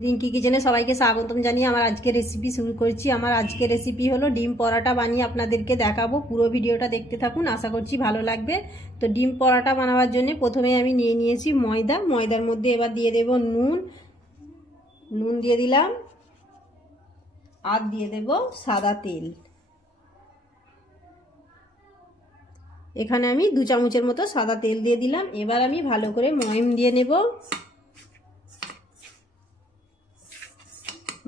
রিঙ্কি কিচেনে সবাইকে স্বাগতম জানিয়ে আমার আজকে রেসিপি শুরু করছি। আমার আজকে রেসিপি হলো ডিম পরোটা বানিয়ে আপনাদেরকে দেখাবো। পুরো ভিডিওটা দেখতে থাকুন, আশা করছি ভালো লাগবে। তো ডিম পরোটা বানাবার জন্য প্রথমে আমি নিয়ে নিয়েছি ময়দার মধ্যে এবার দিয়ে দেব নুন দিয়ে দিলাম, আর দিয়ে দেব সাদা তেল। এখানে আমি 2 চামচের মতো সাদা তেল দিয়ে দিলাম। এবার আমি ভালো করে ময়ম দিয়ে নেব।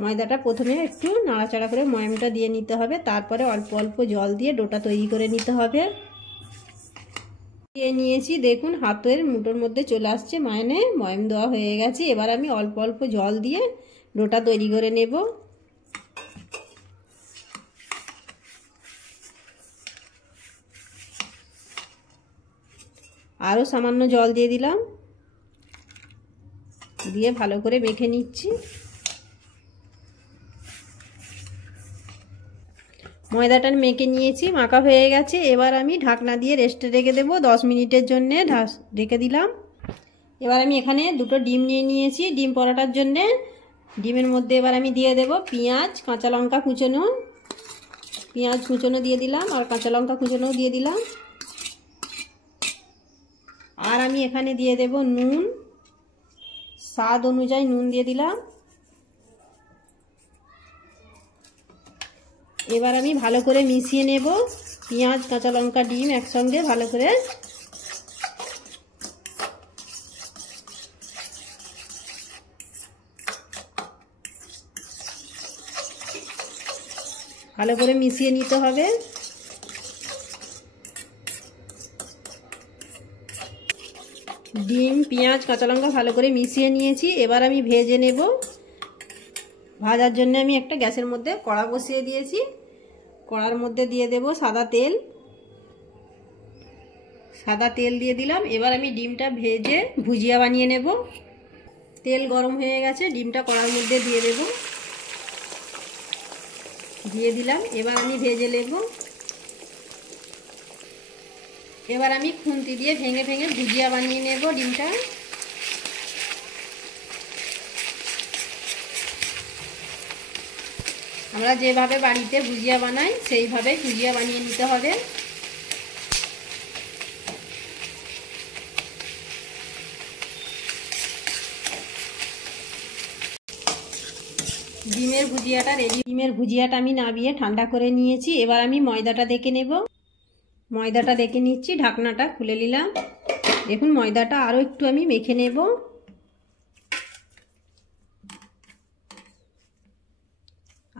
ময়দাটা প্রথমে একটু নাড়াচাড়া করে ময়মটা দিয়ে নিতে হবে, তারপরে অল্প অল্প জল দিয়ে ডোটা তৈরি করে নিতে হবে। দিয়ে নিয়েছি, দেখুন হাতের মুঠোর মধ্যে চলে আসছে, ময়ম দেওয়া হয়ে গেছে। এবার আমি অল্প অল্প জল দিয়ে ডোটা তৈরি করে নেব। আরও সামান্য জল দিয়ে দিলাম, দিয়ে ভালো করে মেখে নিচ্ছি। ময়দাটা মেখে নিয়েছি, মাখা হয়ে গেছে। এবার আমি ঢাকনা দিয়ে রেস্টে রেখে দেবো 10 মিনিটের জন্য। রেখে দিলাম। এবার আমি এখানে 2টো ডিম নিয়ে নিয়েছি ডিম পরোটার জন্যে। ডিমের মধ্যে এবার আমি দিয়ে দেব পেঁয়াজ, কাঁচা লঙ্কা কুচোনো। পেঁয়াজ কুচোনো দিয়ে দিলাম, আর কাঁচা লঙ্কা কুচোনোও দিয়ে দিলাম। আর আমি এখানে দিয়ে দেব নুন, স্বাদ অনুযায়ী নুন দিয়ে দিলাম। এবার আমি ভালো করে মিশিয়ে নেব পেঁয়াজ, কাঁচা লঙ্কা, ডিম একসঙ্গে ভালো করে। ভালো করে মিশিয়ে নিতে হবে। ডিম, পেঁয়াজ, কাঁচা লঙ্কা ভালো করে মিশিয়ে নিয়েছি। এবার আমি ভেজে নেব। ভাজার জন্য আমি একটা গ্যাসের মধ্যে কড়া বসিয়ে দিয়েছি। কড়ার মধ্যে দিয়ে দেব সাদা তেল দিয়ে দিলাম। এবার আমি ডিমটা ভেজে ভুজিয়া বানিয়ে নেব। তেল গরম হয়ে গেছে, ডিমটা কড়ার মধ্যে দিয়ে দেব, দিয়ে দিলাম। এবার আমি ভেজে নেব। এবার আমি খুন্তি দিয়ে ভেঙে ভেঙে ভুজিয়া বানিয়ে নেব ডিমটা। আমরা যেভাবে বাড়িতে ভুজিয়া বানাই সেইভাবে ভুজিয়া বানিয়ে নিতে হবে। ডিমের ভুজিয়াটা রেডি। ডিমের ভুজিয়াটা আমি নামিয়ে ঠান্ডা করে নিয়েছি। এবার আমি ময়দাটা দেখে নেব। ময়দাটা দেখে নিচ্ছি, ঢাকনাটা খুলে নিলাম। দেখুন ময়দাটা আরও একটু আমি মেখে নেব।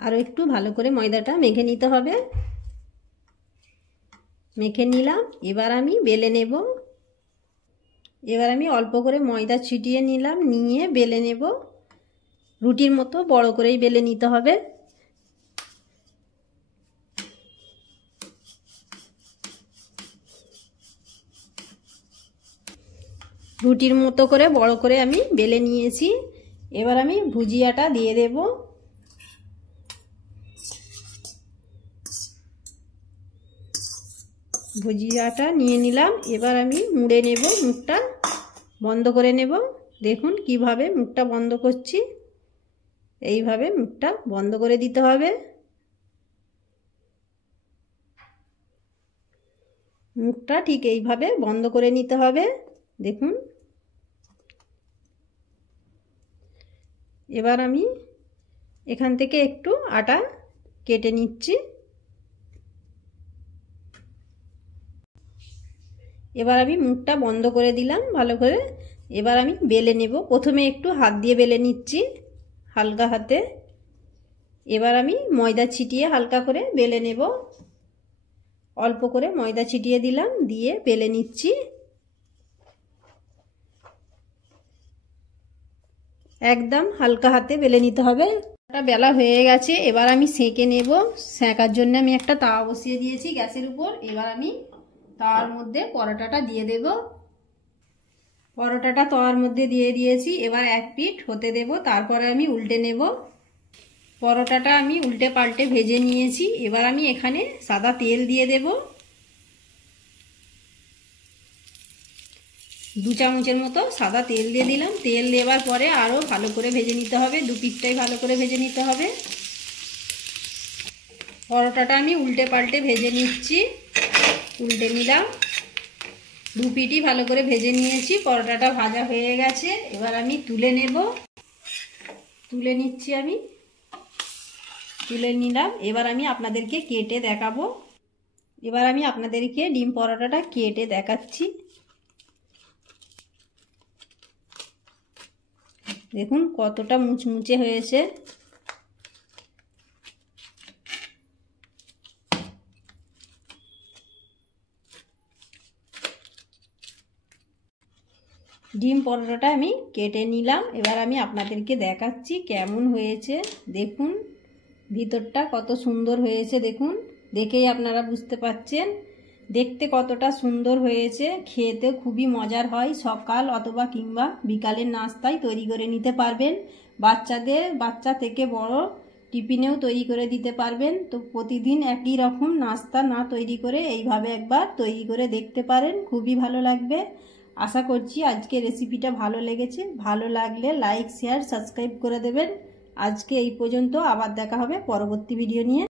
আরও একটু ভালো করে ময়দাটা মেখে নিতে হবে। মেখে নিলাম। এবার আমি বেলে নেব। এবার আমি অল্প করে ময়দা ছিটিয়ে নিলাম, নিয়ে বেলে নেব। রুটির মতো বড় করেই বেলে নিতে হবে। রুটির মতো করে বড় করে আমি বেলে নিয়েছি। এবার আমি ভুজিয়াটা দিয়ে দেব। ভুজিয়াটা নিয়ে নিলাম। এবার আমি মুড়ে নেব, মুখটা বন্ধ করে নেব। দেখুন কিভাবে মুখটা বন্ধ করছি, এইভাবে মুখটা বন্ধ করে দিতে হবে। মুখটা ঠিক এইভাবে বন্ধ করে নিতে হবে। দেখুন। এবার আমি এখান থেকে একটু আটা কেটে নিচ্ছি। এবার আমি মুখটা বন্ধ করে দিলাম ভালো করে। এবার আমি বেলে নেব। প্রথমে একটু হাত দিয়ে বেলে নিচ্ছি, হালকা হাতে। এবার আমি ময়দা ছিটিয়ে হালকা করে বেলে নেব। অল্প করে ময়দা ছিটিয়ে দিলাম, দিয়ে বেলে নিচ্ছি। একদম হালকা হাতে বেলে নিতে হবে। বেলা হয়ে গেছে। এবার আমি সেঁকে নেব। সেঁকার জন্য আমি একটা তাওয়া বসিয়ে দিয়েছি গ্যাসের উপর। এবার আমি তাওয়ার মধ্যে পরোটাটা দিয়ে দেব। পরোটাটা তাওয়ার মধ্যে দিয়ে দিয়েছি। এবার এক পিঠ হতে দেব, তারপরে আমি উল্টে নেব। পরোটাটা আমি উল্টে পাল্টে ভেজে নিয়েছি। এবার আমি এখানে সাদা তেল দিয়ে দেব। 2 চামচের মতো সাদা তেল দিয়ে দিলাম। তেল দেওয়ার পরে আরও ভালো করে ভেজে নিতে হবে, দু পিঠটাই ভালো করে ভেজে নিতে হবে। পরোটাটা আমি উল্টে পাল্টে ভেজে নিচ্ছি। উল্টে নিলাম, দু পিঠই ভালো করে ভেজে নিয়েছি। পরোটাটা ভাজা হয়ে গেছে, এবার আমি তুলে নেব। তুলে নিচ্ছি, আমি তুলে নিলাম। এবার আমি আপনাদেরকে কেটে দেখাবো। এবার আমি আপনাদেরকে ডিম পরোটাটা কেটে দেখাচ্ছি। দেখুন কতটা মুচমুচে হয়েছে। ডিম পরোটাটা আমি কেটে নিলাম। এবার আমি আপনাদেরকে দেখাচ্ছি কেমন হয়েছে। দেখুন ভিতরটা কত সুন্দর হয়েছে, দেখুন দেখেই আপনারা বুঝতে পাচ্ছেন দেখতে কতটা সুন্দর হয়েছে। খেতে খুবই মজার হয়, সকাল অথবা কিংবা বিকালের নাস্তায় তৈরি করে নিতে পারবেন। বাচ্চা থেকে বড় টিফিনেও তৈরি করে দিতে পারবেন। তো প্রতিদিন একই রকম নাস্তা না তৈরি করে এইভাবে একবার তৈরি করে দেখতে পারেন, খুবই ভালো লাগবে। আশা করছি আজকে রেসিপিটা ভালো লেগেছে। ভালো লাগলে লাইক, শেয়ার, সাবস্ক্রাইব করে দেবেন। আজকে এই পর্যন্ত, আবার দেখা হবে পরবর্তী ভিডিও নিয়ে।